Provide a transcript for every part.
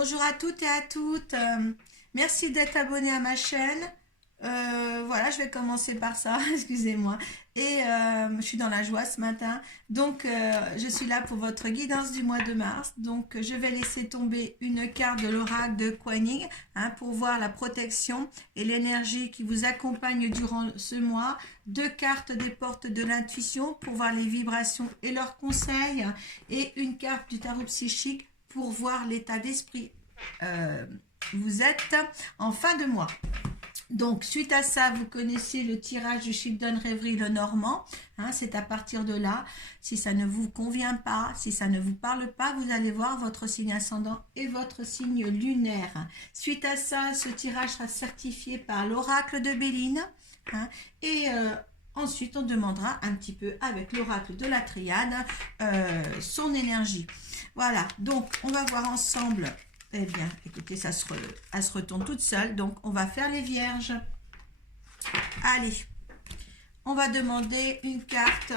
Bonjour à toutes et à toutes. Merci d'être abonné à ma chaîne. Voilà, je vais commencer par ça, excusez-moi. Et je suis dans la joie ce matin. Donc, je suis là pour votre guidance du mois de mars. Donc, je vais laisser tomber une carte de l'oracle de Kuan Yin pour voir la protection et l'énergie qui vous accompagne durant ce mois. Deux cartes des portes de l'intuition pour voir les vibrations et leurs conseils. Et une carte du tarot psychique pour voir l'état d'esprit. Vous êtes en fin de mois. Donc, suite à ça, vous connaissez le tirage du Children Rêverie le Normand. C'est à partir de là. Si ça ne vous convient pas, si ça ne vous parle pas, vous allez voir votre signe ascendant et votre signe lunaire. Suite à ça, ce tirage sera certifié par l'oracle de Béline. Et ensuite, on demandera un petit peu avec l'oracle de la triade son énergie. Voilà, donc on va voir ensemble. Eh bien, écoutez, elle se retourne toute seule. Donc, on va faire les vierges. Allez, on va demander une carte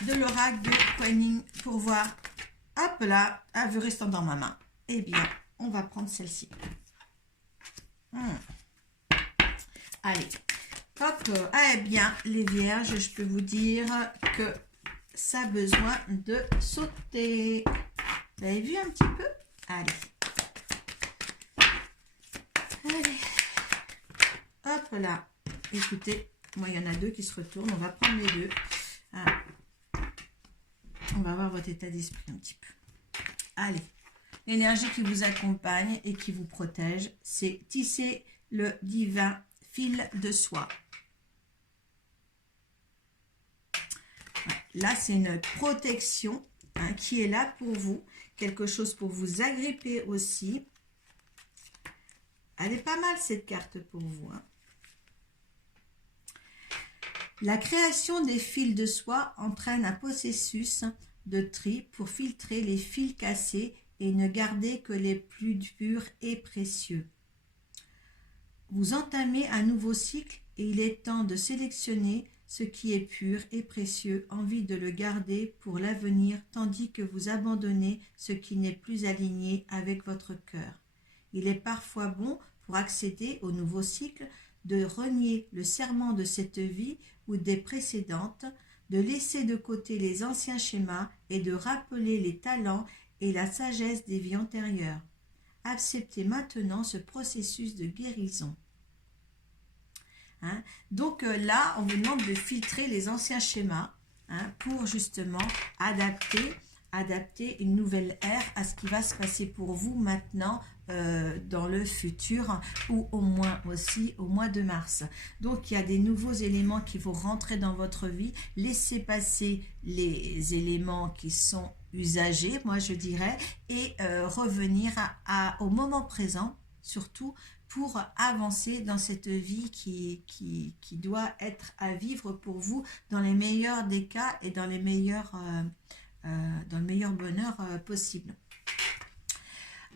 de l'oracle de Kuan Yin pour voir. Hop là, elle veut rester dans ma main. Eh bien, on va prendre celle-ci. Allez, hop. Eh bien, les vierges, je peux vous dire que ça a besoin de sauter. Vous avez vu un petit peu? Allez. Allez. Hop là. Écoutez, moi, il y en a deux qui se retournent. On va prendre les deux. On va voir votre état d'esprit un petit peu. Allez. L'énergie qui vous accompagne et qui vous protège, c'est tisser le divin fil de soie. Là, c'est une protection qui est là pour vous. Quelque chose pour vous agripper aussi. Elle est pas mal cette carte pour vous. La création des fils de soie entraîne un processus de tri pour filtrer les fils cassés et ne garder que les plus purs et précieux. Vous entamez un nouveau cycle et il est temps de sélectionner ce qui est pur et précieux, envie de le garder pour l'avenir, tandis que vous abandonnez ce qui n'est plus aligné avec votre cœur. Il est parfois bon, pour accéder au nouveau cycle, de renier le serment de cette vie ou des précédentes, de laisser de côté les anciens schémas et de rappeler les talents et la sagesse des vies antérieures. Acceptez maintenant ce processus de guérison. Donc là, on vous demande de filtrer les anciens schémas pour justement adapter une nouvelle ère à ce qui va se passer pour vous maintenant dans le futur ou au moins aussi au mois de mars. Donc il y a des nouveaux éléments qui vont rentrer dans votre vie. Laissez passer les éléments qui sont usagés, moi je dirais, et revenir au moment présent, surtout pour avancer dans cette vie qui doit être à vivre pour vous dans les meilleurs des cas et dans le meilleur bonheur possible.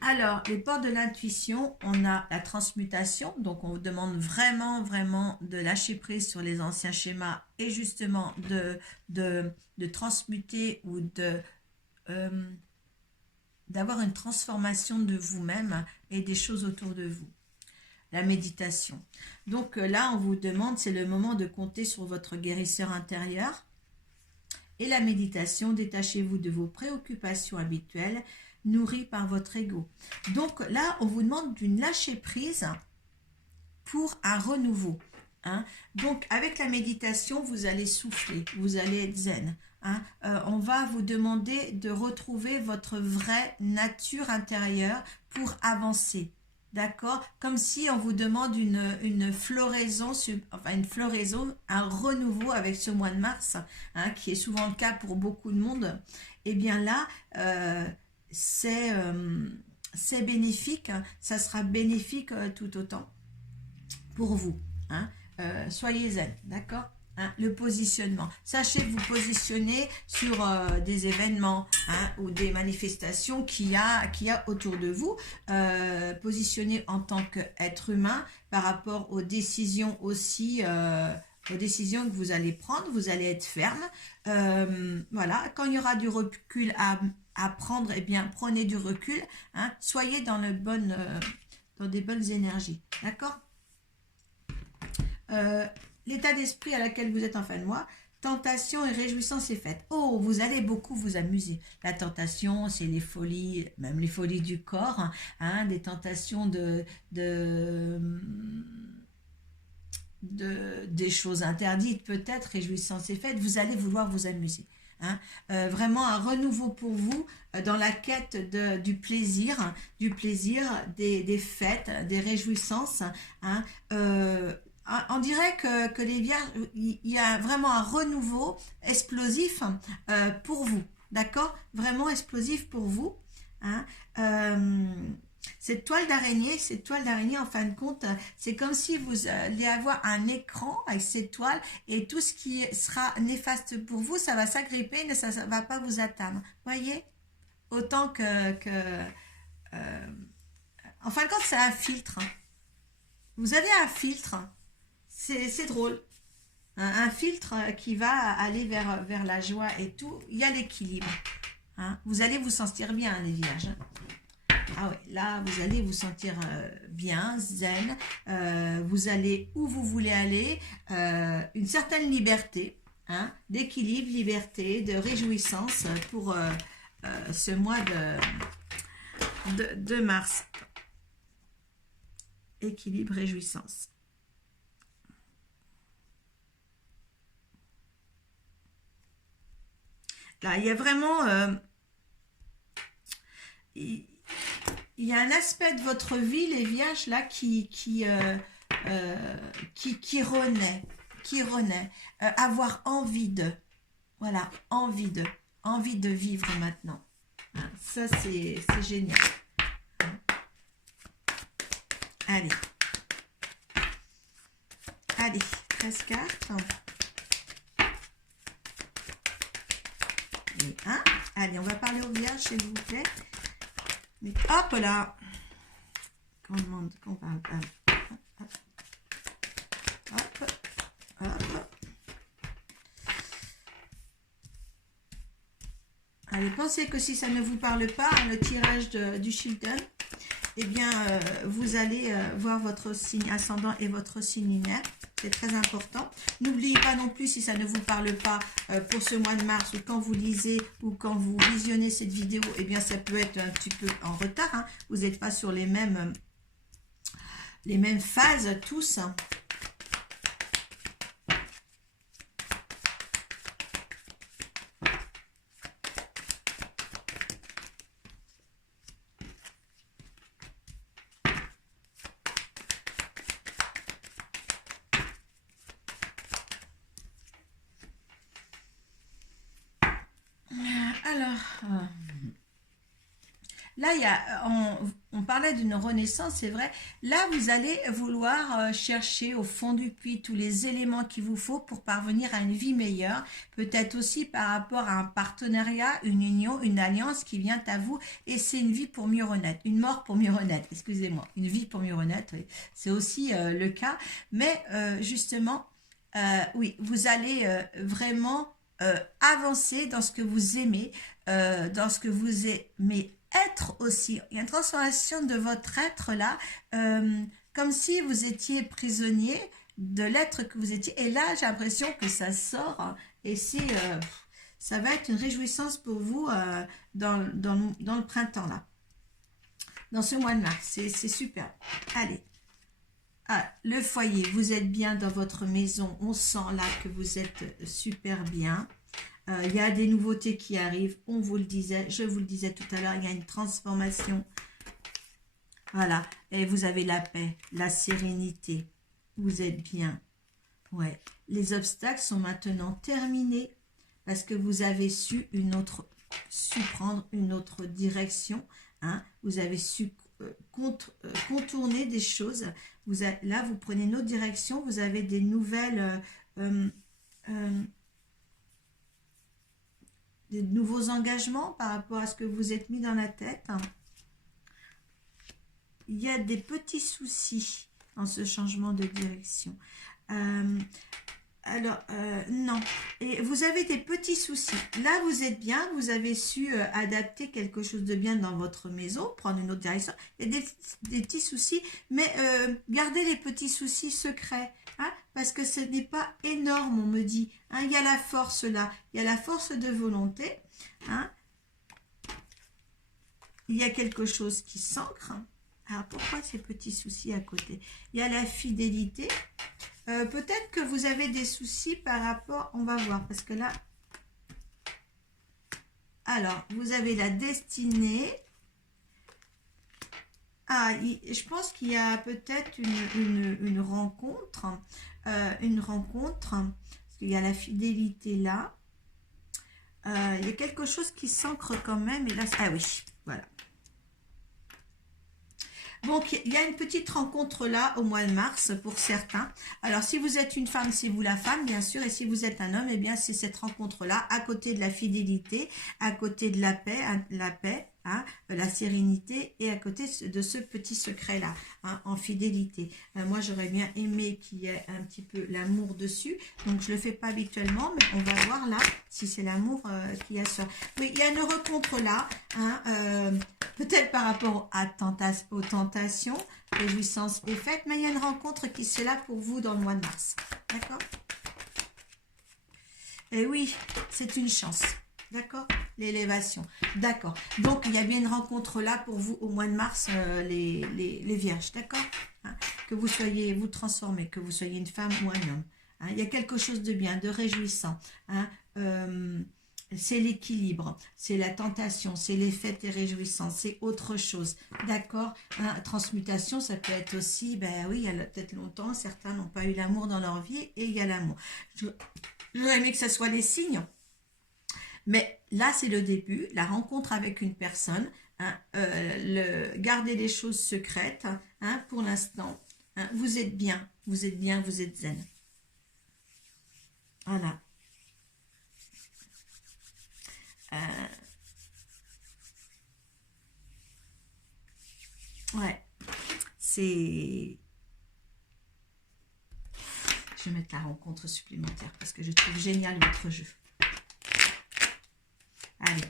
Alors, les portes de l'intuition, on a la transmutation, donc on vous demande vraiment de lâcher prise sur les anciens schémas et justement de transmuter ou d'avoir une transformation de vous-même et des choses autour de vous. La méditation. Donc là, on vous demande, c'est le moment de compter sur votre guérisseur intérieur. Et la méditation, détachez-vous de vos préoccupations habituelles, nourries par votre ego. Donc là, on vous demande d'une lâcher prise pour un renouveau. Donc avec la méditation, vous allez souffler, vous allez être zen. On va vous demander de retrouver votre vraie nature intérieure pour avancer. D'accord? Comme si on vous demande une floraison, un renouveau avec ce mois de mars, qui est souvent le cas pour beaucoup de monde. Et bien là, c'est bénéfique, ça sera bénéfique tout autant pour vous. Soyez zen, d'accord? Le positionnement. Sachez vous positionner sur des événements ou des manifestations qu'il y a autour de vous. Positionner en tant qu'être humain par rapport aux décisions aussi aux décisions que vous allez prendre, vous allez être ferme. Voilà, quand il y aura du recul à prendre, eh bien, prenez du recul. Hein, soyez dans dans des bonnes énergies. D'accord? L'état d'esprit à laquelle vous êtes en fin de mois, tentation et réjouissance est faite. Oh, vous allez beaucoup vous amuser. La tentation, c'est les folies, même les folies du corps, hein, des tentations des choses interdites peut-être, réjouissance est faite. Vous allez vouloir vous amuser. Hein. Vraiment un renouveau pour vous dans la quête du plaisir, des fêtes, des réjouissances. Hein. On dirait que les vierges, il y a vraiment un renouveau explosif pour vous, d'accord? Vraiment explosif pour vous. Hein. Cette toile d'araignée, en fin de compte, c'est comme si vous alliez avoir un écran avec cette toile et tout ce qui sera néfaste pour vous, ça va s'agripper, mais ça ne va pas vous atteindre. Voyez? Autant euh, en fin de compte, c'est un filtre. Vous avez un filtre. C'est drôle. Un filtre qui va aller vers la joie et tout. Il y a l'équilibre. Hein. Vous allez vous sentir bien, les vierges. Ah ouais, là, vous allez vous sentir bien, zen. Vous allez où vous voulez aller. Une certaine liberté, hein, d'équilibre, liberté, de réjouissance pour ce mois de mars. Équilibre, réjouissance. Là, il y a vraiment... il y a un aspect de votre vie, les vierges, là, qui renaît. Avoir envie de... Voilà, envie de vivre maintenant. Hein, ça, c'est génial. Allez. Allez, 13 cartes. Et un. Allez, on va parler au vierge, s'il vous plaît. Mais hop là. Qu'on demande qu'on parle. Hop. Allez, pensez que si ça ne vous parle pas, le tirage du Chilton, eh bien, vous allez voir votre signe ascendant et votre signe lunaire. C'est très important. N'oubliez pas non plus, si ça ne vous parle pas pour ce mois de mars, ou quand vous lisez ou quand vous visionnez cette vidéo, eh bien, ça peut être un petit peu en retard. Hein. Vous n'êtes pas sur les mêmes phases tous. Hein. Alors, là, on parlait d'une renaissance, c'est vrai. Là, vous allez vouloir chercher au fond du puits tous les éléments qu'il vous faut pour parvenir à une vie meilleure. Peut-être aussi par rapport à un partenariat, une union, une alliance qui vient à vous. Et c'est une vie pour mieux renaître, une mort pour mieux renaître, excusez-moi. Une vie pour mieux renaître, oui. C'est aussi le cas. Mais justement, oui, vous allez vraiment... avancer dans ce que vous aimez, dans ce que vous aimez être aussi. Il y a une transformation de votre être là, comme si vous étiez prisonnier de l'être que vous étiez. Et là, j'ai l'impression que ça sort et ça va être une réjouissance pour vous dans le printemps là, dans ce mois de mars. C'est super. Allez. Ah, le foyer, vous êtes bien dans votre maison, on sent là que vous êtes super bien. Il y a des nouveautés qui arrivent, on vous le disait, je vous le disais tout à l'heure, il y a une transformation. Voilà, et vous avez la paix, la sérénité, vous êtes bien. Ouais, les obstacles sont maintenant terminés parce que vous avez su prendre une autre direction. Hein, vous avez su contourner des choses. Là, vous prenez une autre direction, vous avez des nouvelles... des nouveaux engagements par rapport à ce que vous êtes mis dans la tête. Il y a des petits soucis dans ce changement de direction. Alors, non. Et vous avez des petits soucis. Là, vous êtes bien, vous avez su adapter quelque chose de bien dans votre maison, prendre une autre direction. Il y a des petits soucis, mais gardez les petits soucis secrets, hein, parce que ce n'est pas énorme, on me dit. Hein, il y a la force là, il y a la force de volonté. Hein, il y a quelque chose qui s'ancre. Alors, pourquoi ces petits soucis à côté? Il y a la fidélité. Peut-être que vous avez des soucis par rapport, on va voir, parce que là, alors, vous avez la destinée. Ah, je pense qu'il y a peut-être une rencontre, parce qu'il y a la fidélité là. Il y a quelque chose qui s'ancre quand même, et là, ah oui, voilà. Donc, il y a une petite rencontre là au mois de mars pour certains. Alors, si vous êtes une femme, c'est vous la femme, bien sûr. Et si vous êtes un homme, eh bien, c'est cette rencontre-là, à côté de la fidélité, à côté de la paix, hein, la sérénité, et à côté de ce petit secret-là, hein, en fidélité. Moi, j'aurais bien aimé qu'il y ait un petit peu l'amour dessus. Donc, je ne le fais pas habituellement, mais on va voir là si c'est l'amour qu'il y a sur. Oui, il y a une rencontre là, hein, peut-être par rapport aux tentations, réjouissance et fête, mais il y a une rencontre qui c'est là pour vous dans le mois de mars. D'accord? Et oui, c'est une chance. D'accord? L'élévation. D'accord. Donc, il y a bien une rencontre là pour vous au mois de mars, les vierges. D'accord? Hein, que vous soyez, vous transformez, que vous soyez une femme ou un homme. Hein, il y a quelque chose de bien, de réjouissant. Hein, c'est l'équilibre, c'est la tentation, c'est les fêtes et réjouissances, c'est autre chose. D'accord? Hein, transmutation, ça peut être aussi, ben oui, il y a peut-être longtemps, certains n'ont pas eu l'amour dans leur vie et il y a l'amour. J'aurais aimé que ce soit les signes. Mais là, c'est le début, la rencontre avec une personne, hein, garder les choses secrètes, hein, pour l'instant. Hein, vous êtes bien, vous êtes bien, vous êtes zen. Voilà. Ouais, c'est... Je vais mettre la rencontre supplémentaire parce que je trouve génial votre jeu. Allez,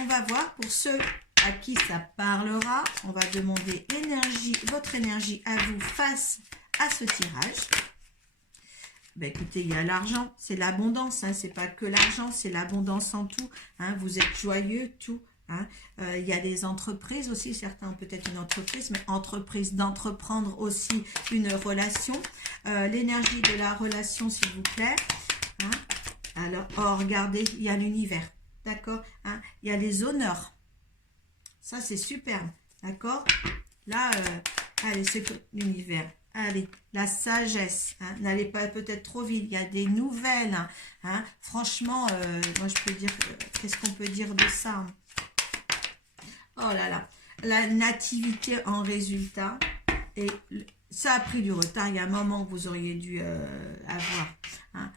on va voir pour ceux à qui ça parlera. On va demander l'énergie, votre énergie à vous face à ce tirage. Ben écoutez, il y a l'argent, c'est l'abondance, hein, c'est pas que l'argent, c'est l'abondance en tout. Hein, vous êtes joyeux, tout. Hein. Il y a des entreprises aussi, certains ont peut-être une entreprise, mais entreprise d'entreprendre aussi une relation. L'énergie de la relation, s'il vous plaît. Hein. Alors, oh, regardez, il y a l'univers. D'accord, hein, il y a les honneurs. Ça, c'est superbe. D'accord. Là, allez, c'est l'univers. Allez, la sagesse. Hein, n'allez pas peut-être trop vite. Il y a des nouvelles. Hein, franchement, moi, je peux dire... Qu'est-ce qu'on peut dire de ça? Oh là là. La nativité en résultat. Et ça a pris du retard. Il y a un moment que vous auriez dû avoir. Hein.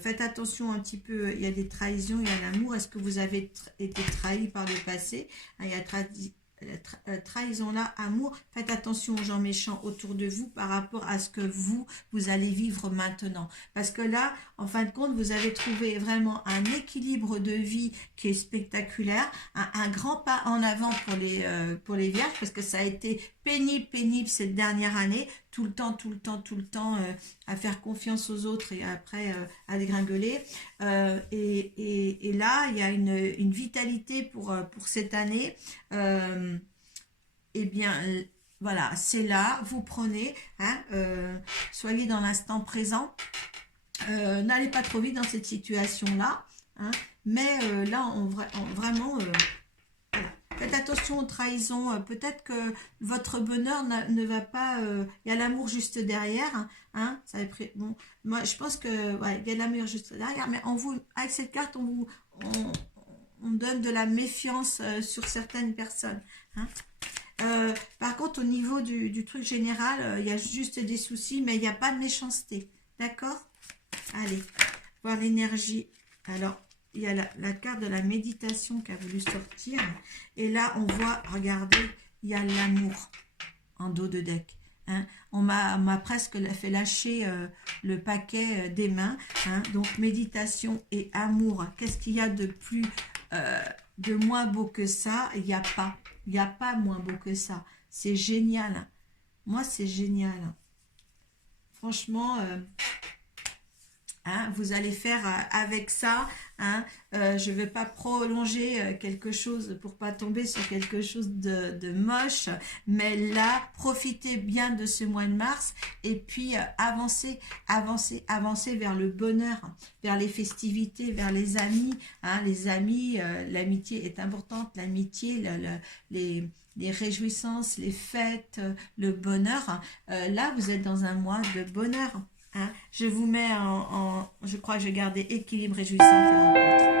Faites attention un petit peu, il y a des trahisons, il y a l'amour. Est-ce que vous avez été trahi par le passé? Il y a trahison là, amour. Faites attention aux gens méchants autour de vous par rapport à ce que vous allez vivre maintenant. Parce que là, en fin de compte, vous avez trouvé vraiment un équilibre de vie qui est spectaculaire, un grand pas en avant pour les vierges, parce que ça a été pénible cette dernière année, tout le temps, à faire confiance aux autres et après à dégringoler. Et là, il y a une vitalité pour cette année. Eh bien, voilà, c'est là, vous prenez, hein, soyez dans l'instant présent. N'allez pas trop vite dans cette situation-là. Hein, mais là, vraiment... voilà. Faites attention aux trahisons. Peut-être que votre bonheur ne va pas... Il y a l'amour juste derrière. Hein, ça bon, moi, je pense que ouais, il y a l'amour juste derrière. Mais avec cette carte, on donne de la méfiance sur certaines personnes. Hein. Par contre, au niveau du truc général, il y a juste des soucis, mais il n'y a pas de méchanceté. D'accord? Allez, voir l'énergie. Alors, il y a la carte de la méditation qui a voulu sortir. Et là, on voit, regardez, il y a l'amour en dos de deck. hein. On m'a presque fait lâcher le paquet des mains, hein. Donc méditation et amour, qu'est-ce qu'il y a de plus, de moins beau que ça? Il n'y a pas. Il n'y a pas moins beau que ça. C'est génial. Moi, c'est génial. Franchement, hein, vous allez faire avec ça, hein, je ne vais pas prolonger quelque chose pour pas tomber sur quelque chose de moche, mais là, profitez bien de ce mois de mars et puis avancez, avancez, avancez vers le bonheur, vers les festivités, vers les amis, l'amitié est importante, l'amitié, les réjouissances, les fêtes, le bonheur. Là, vous êtes dans un mois de bonheur. Hein. Je vous mets je crois que je vais garder équilibre, réjouissance et rencontre.